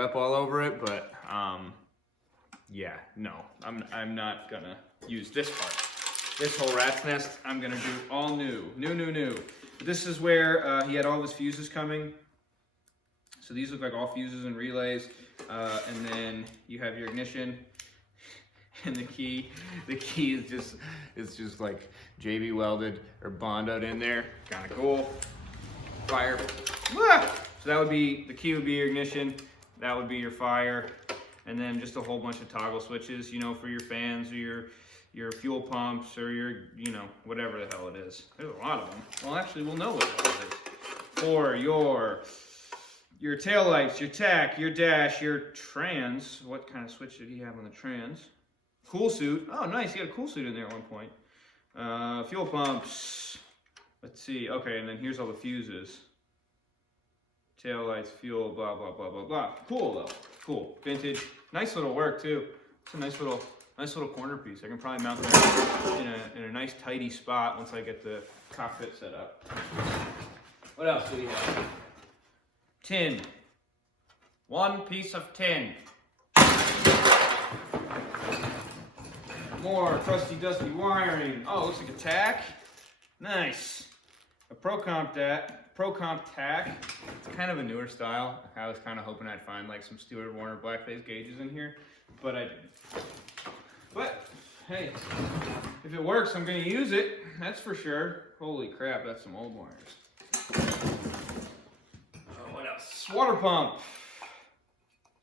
setup all over it, but yeah, no, I'm not gonna use this part. This whole rat's nest, I'm gonna do all new. This is where he had all his fuses coming. So these look like all fuses and relays, and then you have your ignition, and the key is just like JB welded or bonded in there. Kind of cool. Fire. Ah! So that would be, the key would be your ignition, that would be your fire, and then just a whole bunch of toggle switches, you know, for your fans or your fuel pumps or your, you know, whatever the hell it is. There's a lot of them. Well, actually, we'll know what the hell it is. For your tail lights, your tach, your dash, your trans. What kind of switch did he have on the trans? Cool suit. Oh, nice. He had a cool suit in there at one point. Fuel pumps. Let's see. Okay, and then here's all the fuses. Tail lights, fuel, blah, blah, blah, blah, blah. Cool, though. Cool. Vintage. Nice little work, too. It's a nice little corner piece. I can probably mount that in a nice, tidy spot once I get the cockpit set up. What else do we have? Tin. One piece of tin. More trusty dusty wiring. Oh, looks like a tack. Nice. A Pro Comp tack. It's kind of a newer style. I was kind of hoping I'd find like some Stewart Warner blackface gauges in here, but I didn't. But hey, if it works, I'm going to use it. That's for sure. Holy crap, that's some old wires. Oh, what else? Water pump.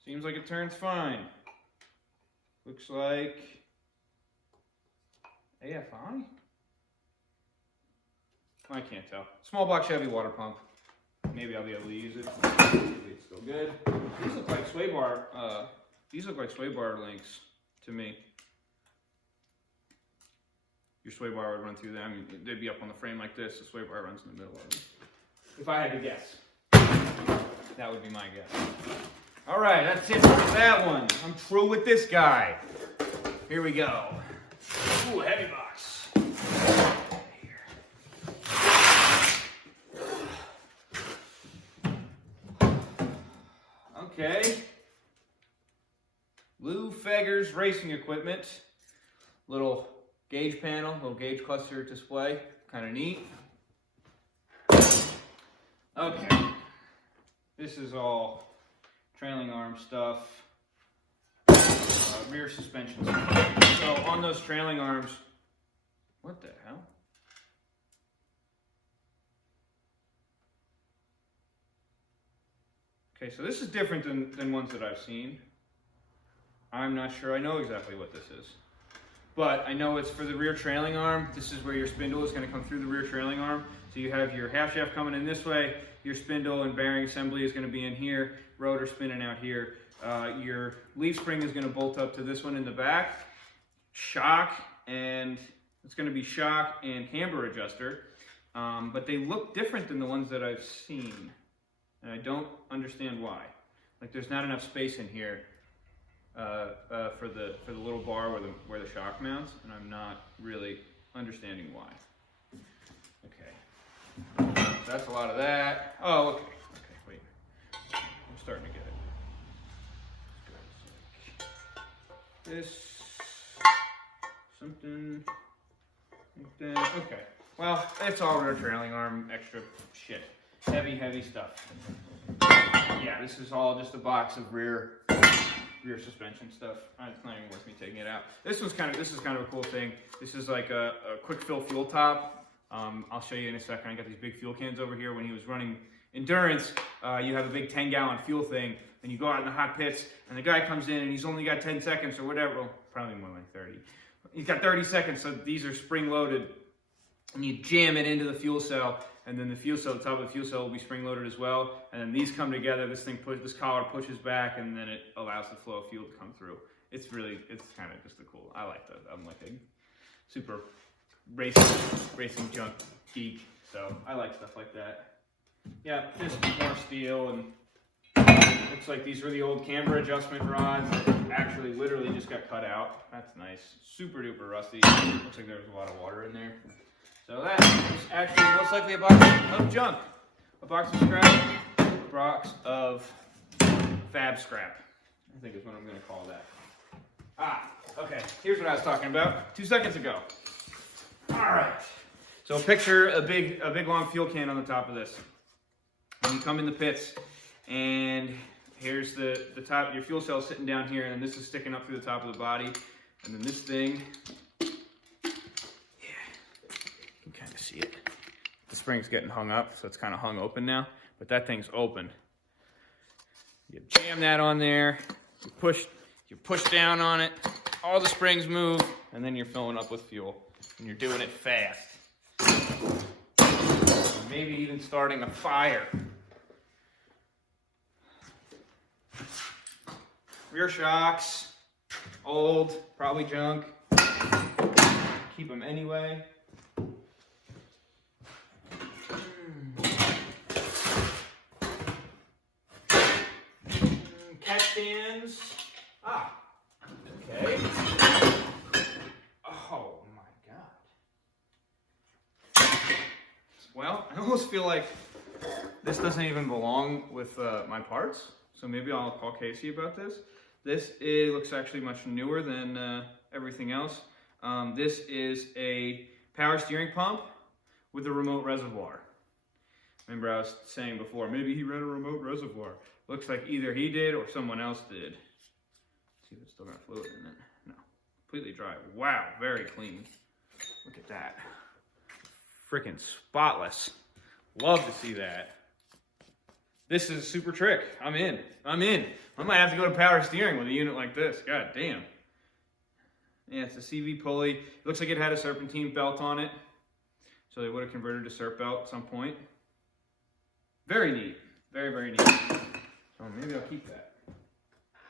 Seems like it turns fine. Looks like AFI? I can't tell. Small block Chevy water pump. Maybe I'll be able to use it. Maybe it's still good. These look like sway bar. Links to me. Your sway bar would run through them. I mean, they'd be up on the frame like this. The sway bar runs in the middle of them. If I had to guess, that would be my guess. All right, that's it for that one. I'm through with this guy. Here we go. Ooh, heavy box. Okay. Lou Feggers Racing Equipment. Little gauge panel, little gauge cluster display. Kind of neat. Okay. This is all trailing arm stuff. Rear suspension stuff. So on those trailing arms, what the hell? Okay, so this is different than ones that I've seen. I'm not sure I know exactly what this is. But I know it's for the rear trailing arm. This is where your spindle is going to come through the rear trailing arm. So you have your half shaft coming in this way. Your spindle and bearing assembly is going to be in here. Rotor spinning out here. Your leaf spring is going to bolt up to this one in the back. Shock, and it's going to be shock and camber adjuster. But they look different than the ones that I've seen. And I don't understand why. Like there's not enough space in here for the little bar where the shock mounts, and I'm not really understanding why. Okay, so that's a lot of that. Oh, okay, wait. I'm starting to get it. This, something like that. Okay, well, it's all rear trailing arm, extra shit. Heavy stuff. Yeah, this is all just a box of rear suspension stuff. It's not even worth me taking it out. This is kind of a cool thing. This is like a quick fill fuel top. I'll show you in a second. I got these big fuel cans over here. When he was running endurance, you have a big 10-gallon fuel thing, and you go out in the hot pits, and the guy comes in, and he's only got 10 seconds or whatever. Well, probably more like 30. He's got 30 seconds, so these are spring-loaded, and you jam it into the fuel cell, and then the top of the fuel cell will be spring-loaded as well, and then these come together. This collar pushes back, and then it allows the flow of fuel to come through. It's kind of just a cool. I like that. I'm like a super racing junk geek, so I like stuff like that. Yeah, just more steel, and looks like these were the old camber adjustment rods that actually literally just got cut out. That's nice. Super duper rusty. Looks like there was a lot of water in there. So that is actually most likely a box of junk. A box of scrap, a box of fab scrap, I think is what I'm gonna call that. Ah, okay, here's what I was talking about 2 seconds ago. All right, so picture a big long fuel can on the top of this. And you come in the pits, and here's the top, your fuel cell sitting down here, and this is sticking up through the top of the body. And then this thing, yeah, you can kind of see it. The spring's getting hung up, so it's kind of hung open now, but that thing's open. You jam that on there, you push down on it, all the springs move, and then you're filling up with fuel. And you're doing it fast. Maybe even starting a fire. Rear shocks, old, probably junk. Keep them anyway. Catch stands. Ah, okay. Oh my God. Well, I almost feel like this doesn't even belong with my parts. So maybe I'll call Casey about this. This looks actually much newer than everything else. This is a power steering pump with a remote reservoir. Remember I was saying before, maybe he ran a remote reservoir. Looks like either he did or someone else did. Let's see if it's still got fluid in it. No, completely dry. Wow, very clean. Look at that. Freaking spotless. Love to see that. This is a super trick. I'm in. I might have to go to power steering with a unit like this. God damn. Yeah, it's a CV pulley. It looks like it had a serpentine belt on it. So they would have converted to serp belt at some point. Very neat. Very, very neat. So maybe I'll keep that.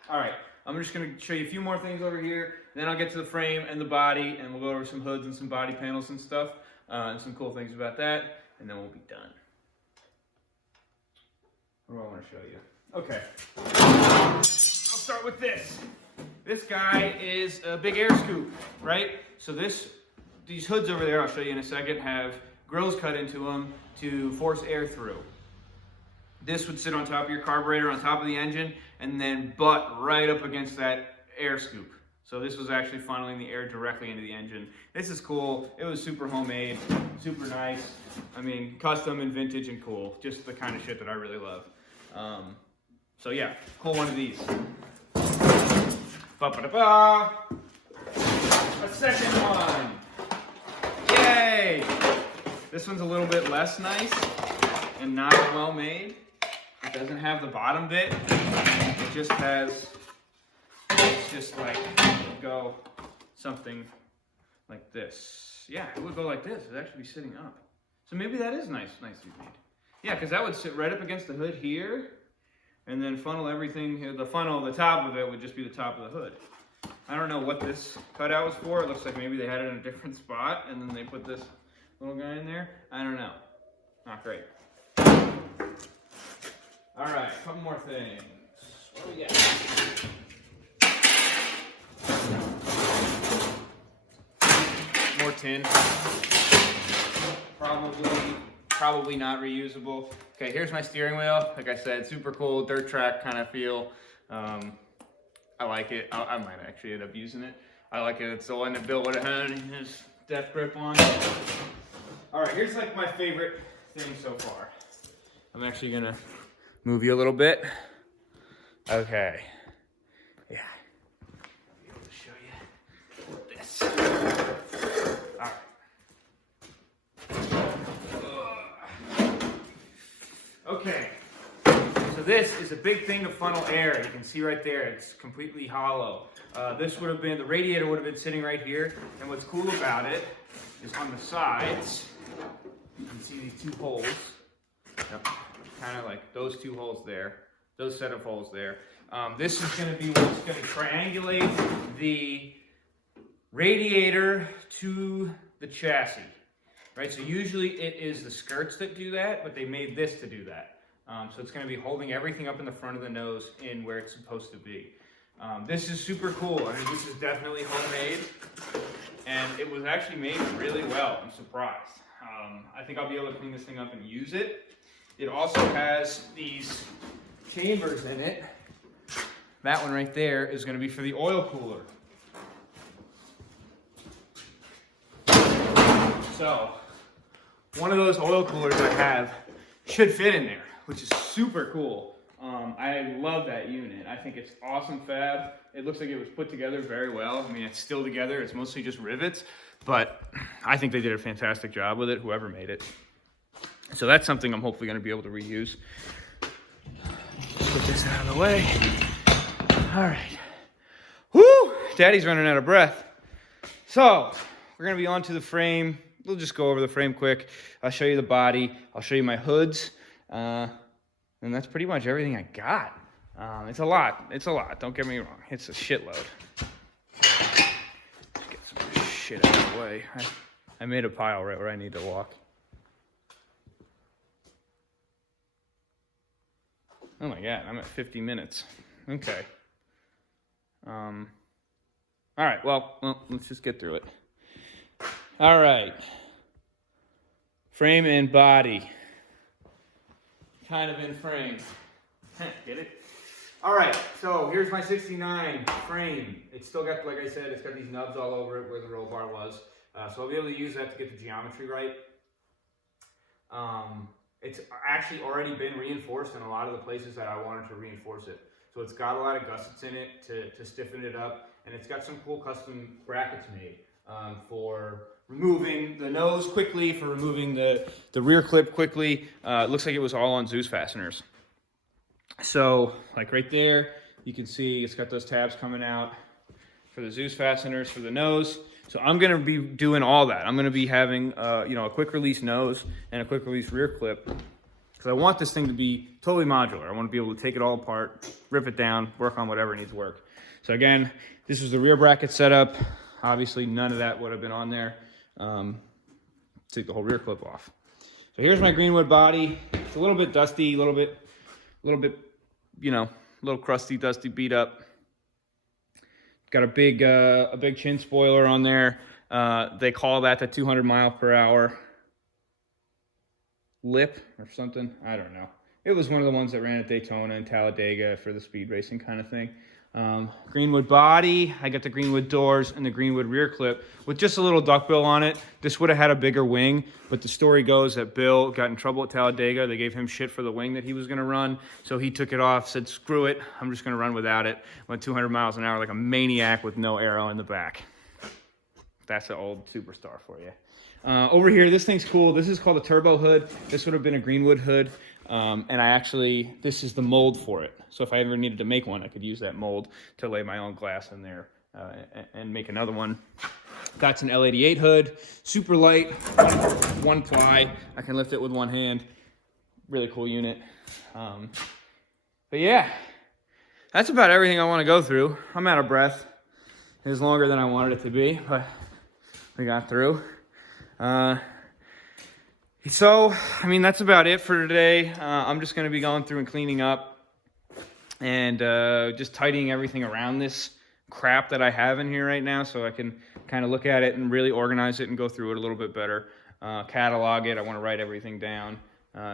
All right. I'm just going to show you a few more things over here. Then I'll get to the frame and the body, and we'll go over some hoods and some body panels and stuff, and some cool things about that, and then we'll be done. What do I want to show you? Okay. I'll start with this. This guy is a big air scoop, right? So these hoods over there, I'll show you in a second, have grills cut into them to force air through. This would sit on top of your carburetor, on top of the engine, and then butt right up against that air scoop. So this was actually funneling the air directly into the engine. This is cool. It was super homemade, super nice. I mean, custom and vintage and cool. Just the kind of shit that I really love. So yeah, cool one of these. Ba-ba-da-ba. A second one. Yay! This one's a little bit less nice and not as well made. It doesn't have the bottom bit. It just has, it's just like, go something like this. Yeah, it would go like this. It'd actually be sitting up. So maybe that is nicely made. Yeah, because that would sit right up against the hood here, and then funnel everything. The funnel, the top of it would just be the top of the hood. I don't know what this cutout was for. It looks like maybe they had it in a different spot, and then they put this little guy in there. I don't know. Not great. All right, a couple more things. What do we got? More tin. Probably not reusable. Okay, here's my steering wheel. Like I said, super cool, dirt track kind of feel. I like it. I might actually end up using it. I like it. It's the one that Bill would have had his death grip on. All right, here's like my favorite thing so far. I'm actually gonna move you a little bit. Okay. Yeah. I'll be able to show you this. All right. Okay. So this is a big thing to funnel air. You can see right there, it's completely hollow. This would have been, the radiator would have been sitting right here. And what's cool about it is on the sides, you can see these two holes. Yep. Kind of like those two holes there, those set of holes there. This is going to be what's going to triangulate the radiator to the chassis, right? So usually it is the skirts that do that, but they made this to do that. So it's going to be holding everything up in the front of the nose in where it's supposed to be. This is super cool. I mean, this is definitely homemade, and it was actually made really well. I'm surprised. I think I'll be able to clean this thing up and use it. It also has these chambers in it That one right there is going to be for the oil cooler. So, one of those oil coolers I have should fit in there, which is super cool. I love that unit. I think it's awesome fab. It looks like it was put together very well. I mean, it's still together. It's mostly just rivets, but I think they did a fantastic job with it, whoever made it. So that's something I'm hopefully going to be able to reuse. Just put this out of the way. All right. Woo! Daddy's running out of breath. So we're going to be on to the frame. We'll just go over the frame quick. I'll show you the body. I'll show you my hoods. And that's pretty much everything I got. It's a lot. It's a lot. Don't get me wrong. It's a shitload. Just get some shit out of the way. I made a pile right where I need to walk. Oh my God, I'm at 50 minutes. Okay. All right, well, let's just get through it. All right. Frame and body. Kind of in frame. Get it? All right, so here's my 69 frame. It's still got, like I said, it's got these nubs all over it where the roll bar was. So I'll be able to use that to get the geometry right. It's actually already been reinforced in a lot of the places that I wanted to reinforce it. So it's got a lot of gussets in it to stiffen it up, and it's got some cool custom brackets made for removing the nose quickly, for removing the rear clip quickly. It looks like it was all on Zeus fasteners. So, like right there, you can see it's got those tabs coming out for the Zeus fasteners for the nose. So I'm going to be doing all that. I'm going to be having, a quick release nose and a quick release rear clip, because I want this thing to be totally modular. I want to be able to take it all apart, rip it down, work on whatever needs work. So again, this is the rear bracket setup. Obviously, none of that would have been on there. Take the whole rear clip off. So here's my Greenwood body. It's a little bit dusty, a little bit, a little crusty, dusty, beat up. Got a big chin spoiler on there. They call that the 200 mile per hour lip or something. I don't know. It was one of the ones that ran at Daytona and Talladega for the speed racing kind of thing. Greenwood body. I got the Greenwood doors and the Greenwood rear clip with just a little duckbill on it. This would have had a bigger wing, but the story goes that Bill got in trouble at Talladega. They gave him shit for the wing that he was going to run, so he took it off, said, screw it, I'm just going to run without it. Went 200 miles an hour like a maniac with no arrow in the back. That's an old superstar for you. Over here, this thing's cool. This is called a turbo hood. This would have been a Greenwood hood. And this is the mold for it. So if I ever needed to make one, I could use that mold to lay my own glass in there and make another one. Got an L88 hood, super light, one ply. I can lift it with one hand. Really cool unit. But yeah, that's about everything I want to go through. I'm out of breath. It was longer than I wanted it to be, but we got through. So, that's about it for today. I'm just going to be going through and cleaning up and just tidying everything around this crap that I have in here right now, so I can kind of look at it and really organize it and go through it a little bit better. Catalog it. I want to write everything down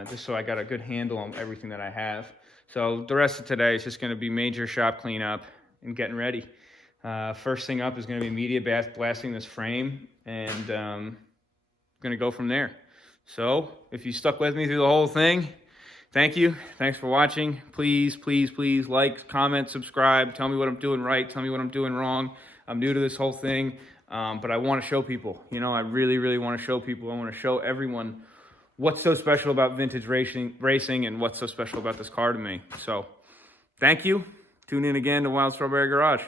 just so I got a good handle on everything that I have. So the rest of today is just going to be major shop cleanup and getting ready. First thing up is going to be media blasting this frame, and going to go from there. So if you stuck with me through the whole thing, thank you. Thanks for watching. Please, please, please like, comment, subscribe. Tell me what I'm doing right. Tell me what I'm doing wrong. I'm new to this whole thing, but I want to show people. I really, really want to show people. I want to show everyone what's so special about vintage racing and what's so special about this car to me. So thank you. Tune in again to Wild Strawberry Garage.